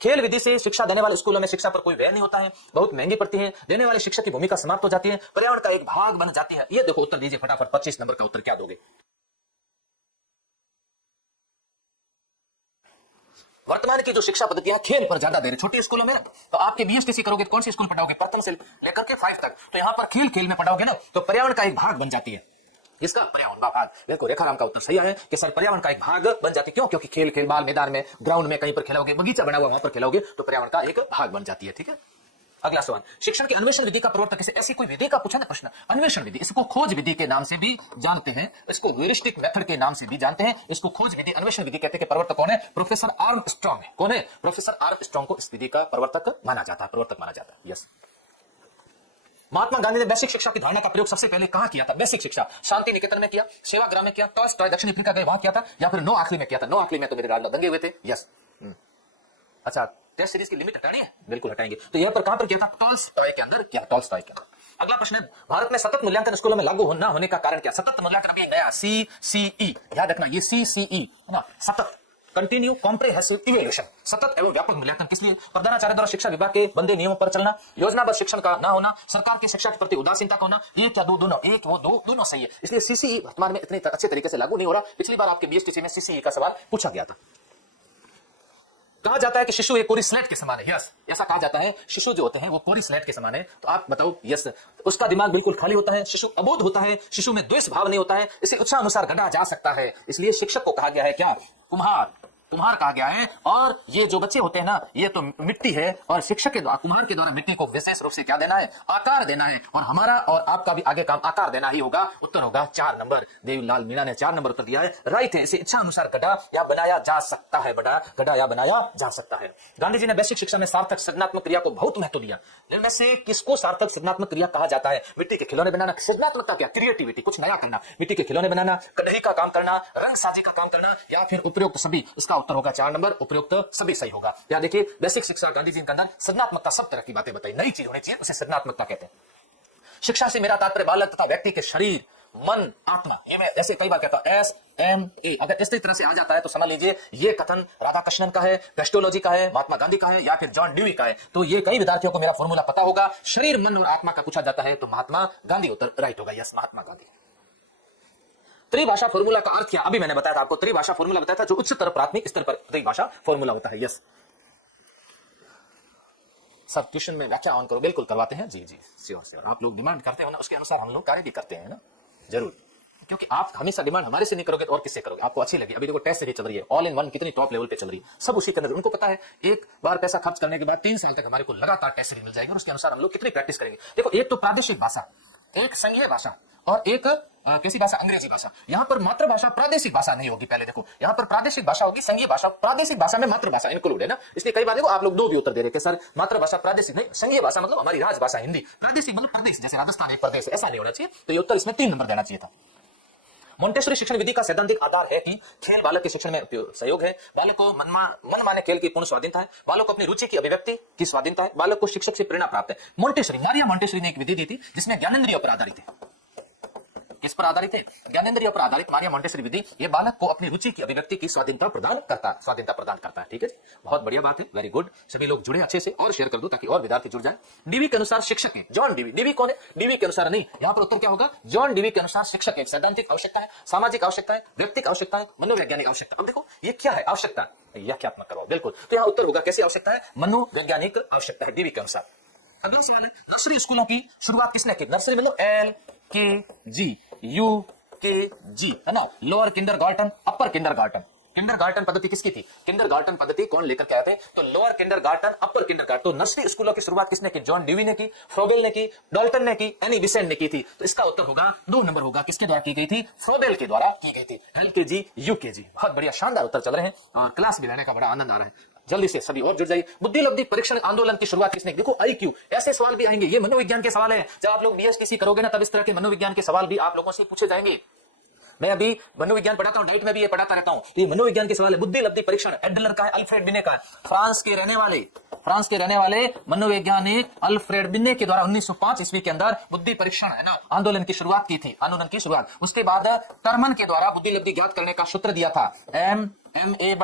खेल विधि से शिक्षा देने वाले स्कूलों में शिक्षा पर कोई व्यय नहीं होता है, बहुत महंगी पड़ती है, देने वाले शिक्षक की भूमिका समाप्त हो जाती है, पर्यावरण का एक भाग बन जाती है। ये देखो, उत्तर दीजिए फटाफट। 25 नंबर का उत्तर क्या दोगे? वर्तमान की जो शिक्षा पद्धतियां खेल पर ज्यादा दे रही छोटे स्कूलों में, तो आपके बीएसटीसी करोगे तो कौन सी स्कूल पढ़ाओगे? प्रथम से लेकर के 5 तक। तो यहां पर खेल खेल में पढ़ाओगे ना, तो पर्यावरण का एक भाग बन जाती है। इसका पर्यावरण का भाग। देखो, रेखाराम का उत्तर सही है कि सर पर्यावरण का एक भाग बन जाती है। क्यों? क्योंकि खेल खेल बाल मैदान में, ग्राउंड में कहीं पर खेलोगे, बगीचा बना हुआ वहां पर खेलोगे, तो पर्यावरण का एक भाग बन जाती है। ठीक है। अगला सवाल, शिक्षण के अन्वेषण विधि का प्रवर्तक किसे? ऐसी कोई विधि का पूछा ना प्रश्न। अन्वेषण विधि, इसको खोज विधि के नाम से भी जानते हैं, इसको ह्यूरिस्टिक मेथड के नाम से भी जानते हैं, इसको खोज विधि, अन्वेषण विधि कहते हैं। कि प्रवर्तक कौन है? प्रोफेसर आर्मस्ट्रांग है। कौन है? प्रोफेसर आर्मस्ट्रांग को इस विधि का प्रवर्तक माना जाता है, प्रवर्तक माना जाता है। यस। महात्मा गांधी ने बेसिक शिक्षा की धारणा का प्रयोग सबसे पहले कहां किया था? बेसिक शिक्षा शांति निकेतन में किया, सेवाग्राम में किया, टॉल्स्टॉय दक्षिण अफ्रीका गए वहां किया था, या फिर 9 आखिरी में किया था? 9 आखिरी में तो मेरे राजा दंगे हुए थे। यस। अच्छा, टेस्ट सीरीज की लिमिट हटानी है? बिल्कुल हटाएंगे। तो यहां पर कहां पर किया था? टॉल्स्टॉय के अंदर किया, टॉल्स्टॉय के अंदर। अगला प्रश्न है, भारत में सतत मूल्यांकन स्कूलों में लागू न होने का कारण क्या? सतत मूल्यांकन अभी नया CCE, याद रखना, ये CCE है ना, सतत, कंटिन्यू कॉम्प्रिहेंसिव इवैल्यूएशन, सतत एवं व्यापक मूल्यांकन। किस लिए? प्रधानाचार्य द्वारा शिक्षा विभाग के बंदे नियमों पर चलना, योजनाबद्ध शिक्षण का ना होना, सरकार की शिक्षा के प्रति उदासीनता का होना। एक या दो, दोनों, एक वो दो, दोनों सही है। इसलिए CCE वर्तमान में इतने अच्छे तरीके से लागू नहीं हो रहा। पिछली बार आपके बीएसटीसी में CCE का सवाल पूछा गया था। कहा जाता है कि शिशु एक कोरी स्लेट के समान है। यस, ऐसा कहा जाता है, शिशु जो होते हैं वो कोरी स्लेट के समान है। तो आप बताओ। यस, उसका दिमाग बिल्कुल खाली होता है, शिशु अबोध होता है, शिशु में द्वेष भाव नहीं होता है, इसे इच्छा अनुसार गढ़ा जा सकता है। इसलिए शिक्षक को कहा गया है क्या? कुम्हार। कुम्हार कहा गया है। और ये जो बच्चे होते हैं ना, ये तो मिट्टी है, और शिक्षक के द्वारा, कुम्हार के द्वारा मिट्टी को विशेष रूप से क्या देना है, आकार देना है। और हमारा और आपका भी आगे काम आकार देना ही होगा। उत्तर होगा 4 नंबर। देवीलाल मीणा ने 4 नंबर उत्तर दिया है, राइट है। इसे इच्छा अनुसार गढ़ा या बनाया जा सकता है, गढ़ा या बनाया जा सकता है। गांधी जी ने बेसिक शिक्षा में सार्थक सृजनात्मक क्रिया को बहुत महत्व दिया। इनमें से किसको सार्थक सृजनात्मक क्रिया कहा जाता है? मिट्टी के खिलौने बनाना। सृजनात्मकता क्या? क्रिएटिविटी, कुछ नया करना, मिट्टी के खिलौने बनाना, कढ़ाई का काम करना, रंग साजी का काम करना, या फिर उपयुक्त सभी। इसका उत्तर होगा 4 नंबर, उपयुक्त सभी सही होगा। या देखिए, बेसिक शिक्षा गांधी जी के अंदर सृजनात्मकता, सब तरह की बातें बताई, नई चीज होनी चाहिए, उसे सृजनात्मकता कहते हैं। शिक्षा से मेरा तात्पर्य बालक तथा व्यक्ति के शरीर, मन, आत्मा, ये मैं जैसे कई बार कहता हूं SMA, अगर इस तरह से आ जाता है तो समझ लीजिए ये कथन राधाकृष्णन का है, पेस्टोलॉजी का है, महात्मा गांधी का है, या फिर जॉन ड्यूई का है। तो ये कई विद्यार्थियों को मेरा फॉर्मूला पता होगा। शरीर, मन और आत्मा का पूछा जाता है तो महात्मा गांधी उत्तर राइट होगा। यस, महात्मा गांधी। त्रिभाषा फॉर्मूला का अर्थ क्या? अभी मैंने बताया था आपको, त्रिभाषा फॉर्मूला बताया था जो उच्चतर प्राथमिक स्तर पर त्रिभाषा फॉर्मूला होता है। यस सर, ट्यूशन में व्याख्या ऑन करो। बिल्कुल करवाते हैं जी जी, श्योर। आप लोग डिमांड करते हो ना, उसके अनुसार हम लोग कार्य भी करते हैं ना, जरूर। क्योंकि आप हमेशा डिमांड हमारे से नहीं करोगे तो और किससे करोगे? आपको अच्छी लगी। अभी देखो टेस्ट सीरीज चल रही है, ऑल इन वन कितनी टॉप लेवल पे चल रही है, सब उसी के अंदर। उनको पता है एक बार पैसा खर्च करने के बाद 3 साल तक हमारे को लगातार टेस्ट सीरीज मिल जाएगी, और उसके अनुसार हम लोग कितनी प्रैक्टिस करेंगे। देखो, एक तो प्रादेशिक भाषा, एक संघीय भाषा, और एक कैसी भाषा? अंग्रेजी भाषा। यहां पर मातृभाषा प्रादेशिक भाषा नहीं होगी। पहले देखो, यहां पर प्रादेशिक भाषा होगी, संघीय भाषा। प्रादेशिक भाषा में मातृभाषा इंक्लूड है ना, इसलिए कई बार देखो आप लोग 2 भी उत्तर दे रहे थे सर, मातृभाषा प्रादेशिक नहीं, संघीय भाषा मतलब हमारी राजभाषा हिंदी। प्रादेशिक मतलब प्रदेश, जैसे राजस्थान एक प्रदेश, ऐसा नहीं होना चाहिए। तो ये उत्तर इसमें 3 नंबर देना चाहिए था। मोंटेसरी शिक्षण विधि का सैद्धांतिक आधार है कि खेल बालक के शिक्षण में सहयोग है, बालक को मन माने खेल की पूर्ण स्वाधीनता है, बालक को अपनी रुचि की अभिव्यक्ति की स्वाधीनता है, बालक को शिक्षक से प्रेरणा प्राप्त है। मोंटेसरी, मारिया मोंटेसरी ने एक विधि दी थी जिसमें ज्ञानेंद्रियों पर आधारित है। किस पर आधारित है? ज्ञानेंद्रियों पर आधारित मारिया मोंटेसरी विधि, ये बालक को अपनी रुचि की अभिव्यक्ति की स्वाधीनता प्रदान करता है। ठीक है, बहुत बढ़िया बात है, वेरी गुड। सभी लोग जुड़े अच्छे से, और शेयर कर दो ताकि और विद्यार्थी जुड़ जाए। डीवी के अनुसार शिक्षक है जॉन डीवी। डीवी कौन है? डीवी के अनुसार नहीं, यहां पर उत्तर क्या होगा? जॉन डीवी के अनुसार शिक्षक एक सैद्धांतिक आवश्यकता है, सामाजिक आवश्यकता है, व्यक्तिगत आवश्यकता है, मनोवैज्ञानिक आवश्यकता। अब देखो ये क्या है? आवश्यकता, व्याख्यात्मक करो। बिल्कुल, तो यहां उत्तर होगा कैसी आवश्यकता है? मनोवैज्ञानिक आवश्यकता है डीवी के अनुसार। अगला सवाल है, नर्सरी स्कूलों की शुरुआत किसने की? नर्सरी मतलब LKG है ना, लोअर किंडरगार्टन, अपर किंडरगार्टन। किंडरगार्टन पद्धति किसकी थी? किंडरगार्टन पद्धति कौन लेकर के आए थे? तो लोअर किंडरगार्टन, अपर किंडरगार्टन। तो नर्सरी स्कूलों की शुरुआत किसने की? जॉन ड्यूई ने की, फ्रोबेल ने की, डाल्टन ने की, एनी विसेंट ने की थी। तो इसका उत्तर होगा 2 नंबर होगा। किसके द्वारा की गई थी? फ्रोबेल के द्वारा की गई थी। LKG UKG। बहुत बढ़िया, शानदार उत्तर चल रहे हैं, और क्लास भी लेने का बड़ा आनंद आ रहा है। जल्दी से सभी और जुड़ जाइए। बुद्धि लब्धि परीक्षण आंदोलन की शुरुआत किसने? देखो IQ, ऐसे सवाल भी आएंगे, ये मनोविज्ञान के सवाल है। जब आप लोग BSTC करोगे ना, तब इस तरह के मनोविज्ञान के सवाल भी आप लोगों से पूछे जाएंगे। मैं अभी मनोविज्ञान पढ़ाता हूं, डाइट में भी ये पढ़ाता रहता हूं, तो ये मनोविज्ञान के सवाल है। बुद्धि लब्धि परीक्षण एडलर का है, अल्फ्रेड बिने का है। फ्रांस के रहने वाले मनोवैज्ञानिक अल्फ्रेड बिने के द्वारा 1905 ईस्वी के अंदर बुद्धि परीक्षण है ना आंदोलन की शुरुआत की थी, आंदोलन की शुरुआत। उसके बाद टर्मन के द्वारा बुद्धि लब्धि ज्ञात करने का सूत्र दिया था, MA/CA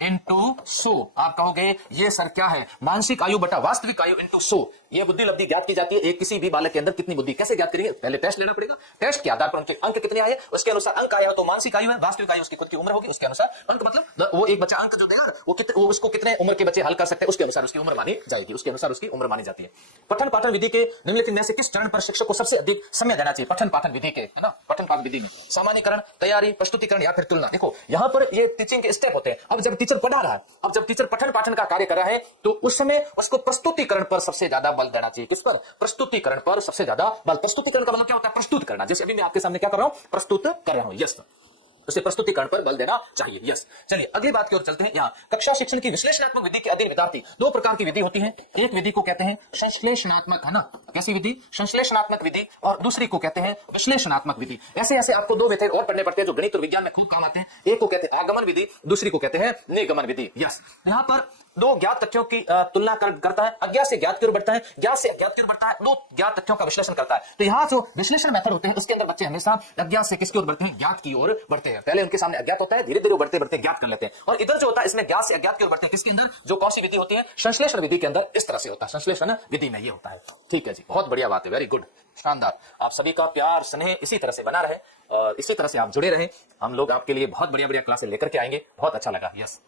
× 100। आप कहोगे ये सर क्या है? मानसिक आयु बटा वास्तविक आयु × 100। ये बुद्धि लब्धि ज्ञात की जाती है, एक किसी भी बालक के अंदर कितनी बुद्धि, कैसे ज्ञात करेंगे? पहले टेस्ट लेना पड़ेगा, टेस्ट के आधार पर उनके अंक कितने आए, उसके अनुसार अंक आया तो मानसिक आयु है, वास्तविक आयु उसकी खुद की उम्र होगी, उसके अनुसार अंक मतलब वो एक बच्चा अंक जो देगा वो उसको कितने उम्र के बच्चे हल कर सकते हैं, उसके अनुसार उसकी उम्र मानी जाएगी, उसके अनुसार उसकी उम्र मानी जाती है। पठन पाठन विधि के निम्नलिखित में से किस चरण पर शिक्षक को सबसे अधिक समय देना चाहिए? पठन पाठन विधि के, है ना, पठन पाठन विधि में सामान्यकरण, तैयारी, प्रस्तुतिकरण या फिर तुलना। देखो यहां पर ये टीचिंग के स्टेप होते हैं। अब जब टीचर पढ़ा रहा है, अब जब टीचर पठन पाठन का कार्य कर रहा है, तो उस समय उसको प्रस्तुतिकरण पर सबसे ज्यादा बल देना चाहिए। किस पर? प्रस्तुतिकरण पर सबसे ज्यादा बल। प्रस्तुतिकरण का मतलब क्या होता है? प्रस्तुत करना। जैसे अभी मैं आपके सामने क्या कर रहा हूं? प्रस्तुत कर रहा हूं। यस, उसे प्रस्तुतिकरण पर बल देना चाहिए। यस, चलिए अगली बात की ओर चलते हैं। यहाँ कक्षा शिक्षण की विश्लेषणात्मक विधि के अधीन विद्यार्थी 2 प्रकार की विधि होती है। एक विधि को कहते हैं संश्लेषणात्मक, है ना, कैसी विधि? संश्लेषणात्मक विधि। और दूसरी को कहते हैं विश्लेषणात्मक विधि। ऐसे ऐसे आपको 2 मेथड और पढ़ने पड़ते हैं जो गणित और विज्ञान में खूब काम आते हैं। एक को कहते हैं आगमन विधि, दूसरी को कहते हैं निगमन विधि। यस, यहाँ पर 2 ज्ञात तथ्यों की तुलना करता है, अज्ञात से ज्ञात की ओर बढ़ता है, ज्ञात से अज्ञात की ओर बढ़ता है, 2 ज्ञात तथ्यों का विश्लेषण करता है। तो यहाँ जो विश्लेषण मेथड होते हैं उसके अंदर बच्चे हमेशा अज्ञात से किसकी ओर बढ़ते हैं? ज्ञात की ओर बढ़ते हैं। पहले उनके सामने अज्ञात होता है, धीरे धीरे बढ़ते बढ़ते ज्ञात कर लेते हैं। और इधर जो होता है इसमें ज्ञात से अज्ञात की ओर बढ़ते हैं। किसके अंदर? जो कौन सी विधि होती है? संश्लेषण विधि के अंदर इस तरह से होता है, संश्लेषण विधि में ये होता है। ठीक है जी, बहुत बढ़िया बात है, वेरी गुड, शानदार। आप सभी का प्यार स्नेह इसी तरह से बना रहे और इसी तरह से आप जुड़े रहे। हम लोग आपके लिए बहुत बढ़िया बढ़िया क्लासेस लेकर के आएंगे। बहुत अच्छा लगा। यस,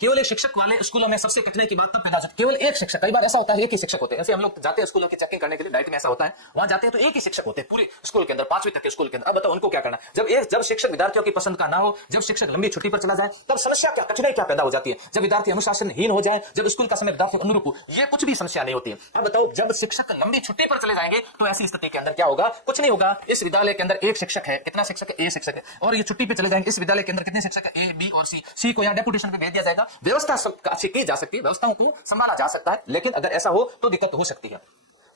केवल एक शिक्षक वाले स्कूलों में सबसे कठिनाई की बात तब पैदा होती है, केवल एक शिक्षक। कई बार ऐसा होता है एक ही शिक्षक होते हैं। ऐसे हम लोग जाते हैं स्कूलों की चेकिंग करने के लिए, डाइट में ऐसा होता है, वहां जाते हैं तो एक ही शिक्षक होते हैं पूरे स्कूल के अंदर, 5वीं तक के स्कूल के अंदर। अब बताओ उनको क्या करना। जब शिक्षक विद्यार्थियों की पसंद का ना हो, जब शिक्षक लंबी छुट्टी पर चला जाए, तब समस्या क्या, कठिनाई क्या पैदा हो जाती है। जब विद्यार्थी अनुशासनहीन हो जाए, जब स्कूल का समय विद्यार्थी अनुरूप हो, ये कुछ भी समस्या नहीं होती है। अब बताओ जब शिक्षक लंबी छुट्टी पर चले जाएंगे तो ऐसी स्थिति के अंदर क्या होगा, कुछ नहीं होगा। इस विद्यालय के अंदर एक शिक्षक है, कितना शिक्षक है, ए शिक्षक है, और ये छुट्टी पे चले जाएंगे। इस विद्यालय के अंदर कितने शिक्षक है, ए, बी और सी को यहाँ डेपुटेशन पे भेज दिया जाएगा। व्यवस्था अच्छी की जा सकती है, व्यवस्थाओं को संभाला जा सकता है, लेकिन अगर ऐसा हो तो दिक्कत हो सकती है।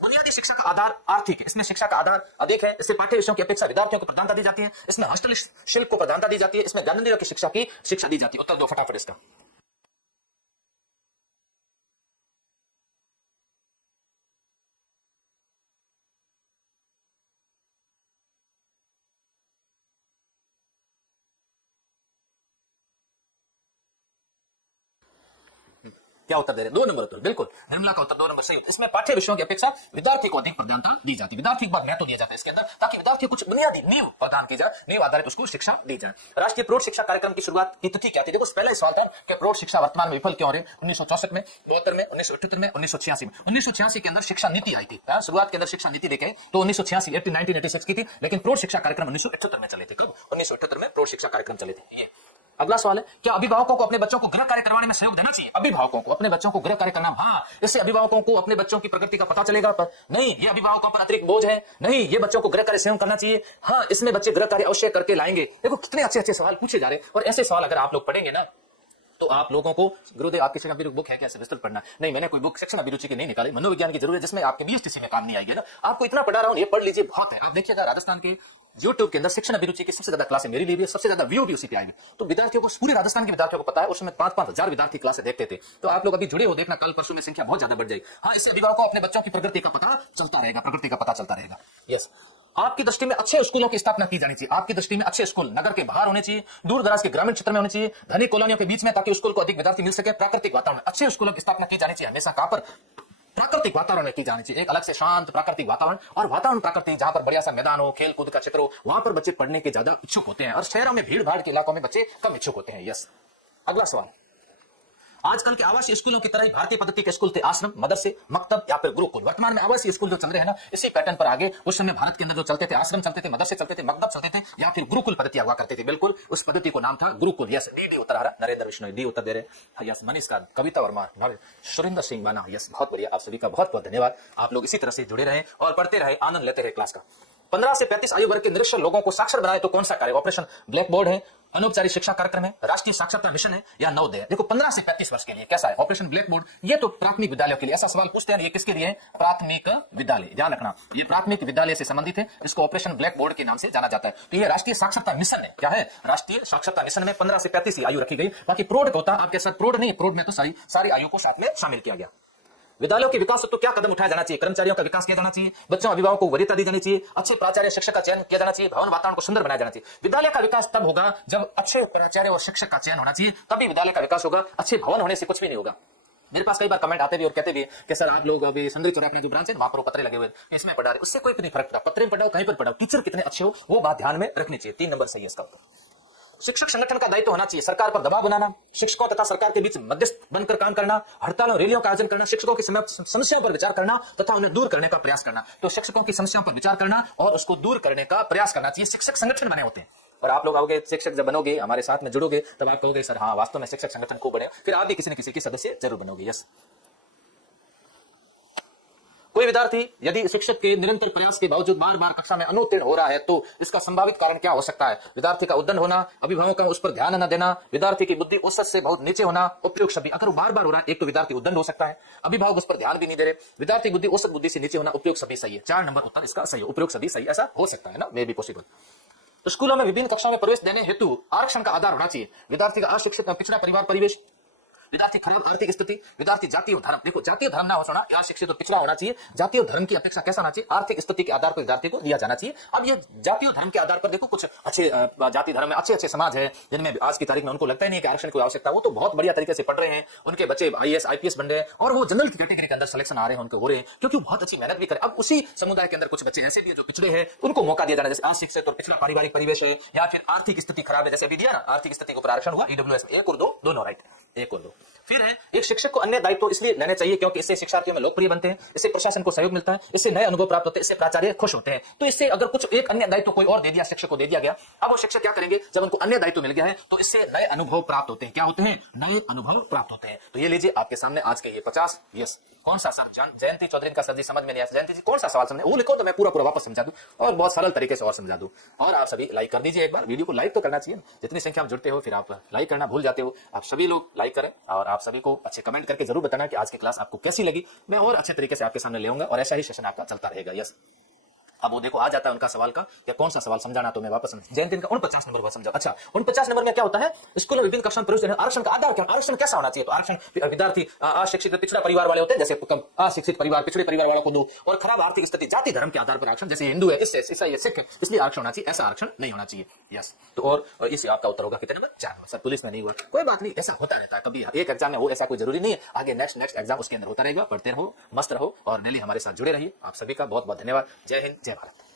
बुनियादी शिक्षा का आधार आर्थिक है, इसमें शिक्षा का आधार अधिक है। इससे पाठ्य विषयों की अपेक्षा विद्यार्थियों को प्रधानता दी जाती है, इसमें हॉस्टल शुल्क को प्रधानता दी जाती है, इसमें ज्ञानेंद्रियों की शिक्षा दी जाती है। उत्तर दो फटाफट इसका। क्या उत्तर दे रहे हैं, 2 नंबर उत्तर, बिल्कुल निर्मला का उत्तर 2 नंबर सही उत्तर। इसमें पाठ्य विषयों की अपेक्षा विद्यार्थी को अधिक प्रधानता दी जाती है, विद्यार्थी के बाद महत्व दिया जाता है इसके अंदर, ताकि विद्यार्थी को कुछ बुनियादी नींव प्रदान की जाए, नींव आधारित उसको शिक्षा दी जाए। राष्ट्रीय प्रौढ़ शिक्षा कार्यक्रम की शुरुआत की तिथि क्या थी। देखो पहला सवाल था कि प्रौढ़ शिक्षा वर्तमान में विफल क्यों हो रही है। 1964 में, 72 में, 1978 में, 1986 में। 1986 के अंदर शिक्षा नीति आई थी, शुरुआत के अंदर शिक्षा नीति लेके तो 1986 की थी, लेकिन प्रौढ़ शिक्षा कार्यक्रम 1978 में चले थे। कब, 1978 में प्रौढ़ शिक्षा कार्यक्रम चले थे। ये अगला सवाल है, क्या अभिभावकों को अपने बच्चों को गृह कार्य करवाने में सहयोग देना चाहिए। अभिभावकों को अपने बच्चों को गृह कार्य करना, हाँ, इससे अभिभावकों को अपने बच्चों की प्रगति का पता चलेगा। पर नहीं, ये अभिभावकों पर अतिरिक्त बोझ है। नहीं, ये बच्चों को गृह कार्य स्वयं करना चाहिए। हाँ, इसमें बच्चे गृह कार्य अवश्य करके लाएंगे। देखो कितने अच्छे अच्छे सवाल पूछे जा रहे हैं, और ऐसे सवाल अगर आप लोग पढ़ेंगे ना तो आप लोगों को, गुरुदेव आपकी शिक्षा बुक है कैसे विस्तृत पढ़ना, नहीं मैंने कोई बुक शिक्षण अभिरुचि की नहीं निकाली, मनोविज्ञान की जरूरत है जिसमें आपके बीएसटीसी में काम नहीं आएगी ना। आपको इतना पढ़ा रहा हूं, ये पढ़ लीजिए, बहुत है। आप देखिएगा राजस्थान के यूट्यूब के अंदर शिक्षण अभिरुचि की सबसे ज्यादा क्लासें मेरी ली हुई है, सबसे ज्यादा व्यू भी उसी पे आएंगे। तो विद्यार्थियों को, पूरे राजस्थान के विद्यार्थियों को पता है, उसमें 5-5 हजार विद्यार्थी क्लासें देखते थे। तो आप लोग अभी जुड़े हो, देखना कल परसों में संख्या बहुत ज्यादा बढ़ जाएगी। हाँ, इससे अभिभावकों को अपने बच्चों की प्रगति का पता चलता रहेगा, प्रगति का पता चलता रहेगा। यस, आपकी दृष्टि में अच्छे स्कूलों की स्थापना की जानी चाहिए। आपकी दृष्टि में अच्छे स्कूल नगर के बाहर होने चाहिए, दूर दराज के ग्रामीण क्षेत्र में होने चाहिए, धनी कॉलोनियों के बीच में, ताकि स्कूल को अधिक विद्यार्थी मिल सके। प्राकृतिक वातावरण में अच्छे स्कूलों की स्थापना की जानी चाहिए, हमेशा कहां पर, प्राकृतिक वातावरण में की जानी चाहिए। एक अलग से शांत प्राकृतिक वातावरण, और वातावरण प्राकृतिक, जहां पर बढ़िया सा मैदान हो, खेल कूद का क्षेत्र हो, वहां पर बच्चे पढ़ने के ज्यादा इच्छुक होते हैं, और शहरों में भीड़ भाड़ के इलाकों में बच्चे कम इच्छुक होते हैं। यस, अगला सवाल, आजकल के आवासीय स्कूलों की तरह ही भारतीय पद्धति के स्कूल थे आश्रम, मदरसे, मकतब या फिर गुरुकुल। वर्तमान में आवासीय स्कूल जो चल रहे हैं ना, इसी पैटर्न पर आगे उस समय भारत के अंदर जो चलते थे, आश्रम चलते थे, मदरसे चलते थे, मकतब चलते थे, या फिर गुरुकुल पद्धति हुआ करते थे। बिल्कुल, उस पद्धति को नाम था गुरुकुल। यस, डी उत्तर आ रहा, नरेंद्र विष्णु डी उत्तर दे रहे। यस, मनीष का, कविता वर्मा, सुरेंद्र सिंह बाना। यस, बहुत बढ़िया, आप सभी का बहुत बहुत धन्यवाद। आप लोग इसी तरह से जुड़े रहे और पढ़ते रहे, आनंद लेते रहे क्लास का। 15 से 35 आयु वर्ग के निरक्षर लोगों को साक्षर बनाए तो कौन सा कार्य, ऑपरेशन ब्लैक बोर्ड है, अनौपचारिक शिक्षा कार्यक्रम है, राष्ट्रीय साक्षरता मिशन है, या नवोदय है। देखो 15 से 35 वर्ष के लिए कैसा है ऑपरेशन ब्लैक बोर्ड, ये तो प्राथमिक विद्यालयों के लिए। ऐसा सवाल पूछते हैं, ये किसके लिए है, प्राथमिक विद्यालय, ध्यान रखना, ये प्राथमिक विद्यालय से संबंधित है, इसको ऑपरेशन ब्लैक बोर्ड के नाम से जाना जाता है। तो ये राष्ट्रीय साक्षरता मिशन है। क्या है, राष्ट्रीय साक्षरता मिशन में 15 से 35 की आयु रखी गई। बाकी प्रौढ़ होता आपके साथ, प्रौढ़ नहीं, प्रौढ़ में तो सारी आयु को साथ में शामिल किया गया। विद्यालयों के विकास तो क्या कदम उठाया जाना चाहिए, कर्मचारियों का विकास किया जाना चाहिए, बच्चों अभिभावकों को वरीयता दी जानी चाहिए, अच्छे प्राचार्य शिक्षक का चयन किया जाना चाहिए, भवन वातावरण को सुंदर बनाया जाना चाहिए। विद्यालय का विकास तब होगा जब अच्छे प्राचार्य और शिक्षक का चयन होना चाहिए, तभी विद्यालय का विकास होगा। अच्छे भवन होने से कुछ भी नहीं होगा। मेरे पास कई बार कमेंट आते भी और कहते भी कि सर आप लोग अभी संदरी चौराहे अपना जो ब्रांच है वहां पर पत्रे लगे हुए इसमें पढ़ा रहे, उससे कोई नहीं फर्क पड़ता, पत्रे में पढ़ाओ कहीं पर पढ़ाओ, टीचर कितने अच्छे हो वो बात ध्यान में रखनी चाहिए। 3 नंबर सही है इसका उत्तर। शिक्षक संगठन का दायित्व होना चाहिए सरकार पर दबाव बनाना, शिक्षकों तथा सरकार के बीच मध्यस्थ बनकर काम करना, हड़तालों रैलियों का आयोजन करना, शिक्षकों की समस्याओं पर विचार करना तथा उन्हें दूर करने का प्रयास करना। तो शिक्षकों की समस्याओं पर विचार करना और उसको दूर करने का प्रयास करना चाहिए। शिक्षक संगठन बने होते हैं, और आप लोग आओगे शिक्षक जब बनोगे, हमारे साथ में जुड़ोगे, तब आप कहोगे सर हाँ वास्तव में शिक्षक संगठन को बने, फिर आप भी किसी न किसी के सदस्य जरूर बनोगे। यस, कोई विद्यार्थी यदि शिक्षक के निरंतर प्रयास के बावजूद बार बार कक्षा में अनुत्तीर्ण हो रहा है तो इसका संभावित कारण क्या हो सकता है। विद्यार्थी का उद्दंड होना, अभिभावकों का उस पर ध्यान न देना, विद्यार्थी की बुद्धि औसत से बहुत नीचे होना, उपयुक्त सभी। अगर वो बार बार हो रहा है, एक तो विद्यार्थी उद्दंड हो सकता है, अभिभावक उस पर ध्यान भी नहीं दे रहे, विद्यार्थी बुद्धि औसत बुद्धि से नीचे होना, उपयुक्त सभी सही है। 4 नंबर उत्तर इसका सही है, उपयुक्त सभी सही, ऐसा हो सकता है ना, मे बी पॉसिबल। तो स्कूलों में विभिन्न कक्षाओं में प्रवेश देने हेतु आरक्षण का आधार होना चाहिए। विद्यार्थी का अशिक्षित पिछड़ा परिवार परिवेश, विद्यार्थी खराब आर्थिक स्थिति, विद्यार्थी जाति और धर्म। देखो जाति और धर्म ना हो सोना, या शिक्षित और पिछड़ा होना चाहिए। जाति और धर्म की अपेक्षा कैसा होना चाहिए, आर्थिक स्थिति के आधार पर विद्यार्थी को लिया जाना चाहिए। अब ये जाति और धर्म के आधार पर देखो कुछ अच्छे जाति धर्म में अच्छे समाज है जिनमें आज की तारीख में उनको लगता ही नहीं कि आरक्षण की आवश्यकता, वो तो बहुत बढ़िया तरीके से पढ़ रहे हैं, उनके बच्चे IAS IPS बन रहे हैं और वो जनरल की कैटेगरी के अंदर सिलेक्शन आ रहे हैं, उनके हो रहे हैं क्योंकि वो बहुत अच्छी मेहनत भी करे। अब उसी समुदाय के अंदर कुछ बच्चे ऐसे भी है जो पिछड़े हैं, उनको मौका दिया जाना, जैसे अशिक्षित और पिछड़ा पारिवारिक परिवेश है या फिर आर्थिक स्थिति खराब है, जैसे अभी दिया ना आर्थिक स्थिति को आरक्षण हुआ EWS में, एक और दो दोनों, राइट, एक और दो। फिर है एक शिक्षक को अन्य दायित्व इसलिए लेने चाहिए क्योंकि इससे शिक्षार्थियों में लोकप्रिय बनते हैं, इससे प्रशासन को सहयोग मिलता है, इससे नए अनुभव प्राप्त होते हैं, इससे प्राचार्य खुश होते हैं। तो इससे अगर कुछ एक अन्य दायित्व कोई और दे दिया, शिक्षक को दे दिया गया, अब वो शिक्षक क्या करेंगे, जब उनको अन्य दायित्व मिल गया है तो इससे नए अनुभव प्राप्त होते हैं। क्या होते हैं, नए अनुभव प्राप्त होते हैं। तो ये लीजिए आपके सामने आज के ये 50 यस। कौन सा सर, जयंती चौधरी का सर जी समझ में नहीं आया, जयंती जी कौन सा सवाल समझे वो लिखो तो मैं पूरा वापस समझा दूं और बहुत सरल तरीके से और समझा दूं। और आप सभी लाइक कर दीजिए, एक बार वीडियो को लाइक तो करना चाहिए ना, जितनी संख्या में जुड़ते हो फिर आप लाइक करना भूल जाते हो। आप सभी लोग लाइक करें और आप सभी को अच्छे कमेंट करके जरूर बताना कि आज की क्लास आपको कैसी लगी। मैं और अच्छे तरीके से आपके सामने ले आऊंगा और ऐसा ही सेशन आपका चलता रहेगा। यस, अब वो देखो आ जाता है उनका सवाल का, या कौन सा सवाल समझाना तो मैं वापस जयंती का 49 नंबर समझा। अच्छा 49 नंबर में क्या होता है, स्कूल में विभिन्न कक्षा में प्रवेश आरक्षण का आधार क्या, आरक्षण कैसा होना चाहिए। तो आरक्षण विद्यार्थी अशिक्षित पिछड़ा परिवार वाले होते हैं, जैसे अशिक्षित परिवार पिछड़े परिवार वालों को दो, और खराब आर्थिक स्थिति जाति धर्म के आधार पर आरक्षण, जैसे हिंदू है, इससे ईसाई है, सिख है, इसलिए आरक्षण होना चाहिए, ऐसा आरक्षण नहीं होना चाहिए। यस, तो और इसी आपका उत्तर होगा कितने नंबर, 4 नंबर। सर पुलिस में नहीं हुआ, कोई बात नहीं, ऐसा होता रहता है, कभी एक एग्जाम में हो ऐसा कोई जरूरी नहीं है, आगे नेक्स्ट एग्जाम उसके अंदर होता रहेगा। पढ़ते रहो, मस्त रहो और डेली हमारे साथ जुड़े रहिए। आप सभी का बहुत बहुत धन्यवाद। जय हिंद, जय भारत।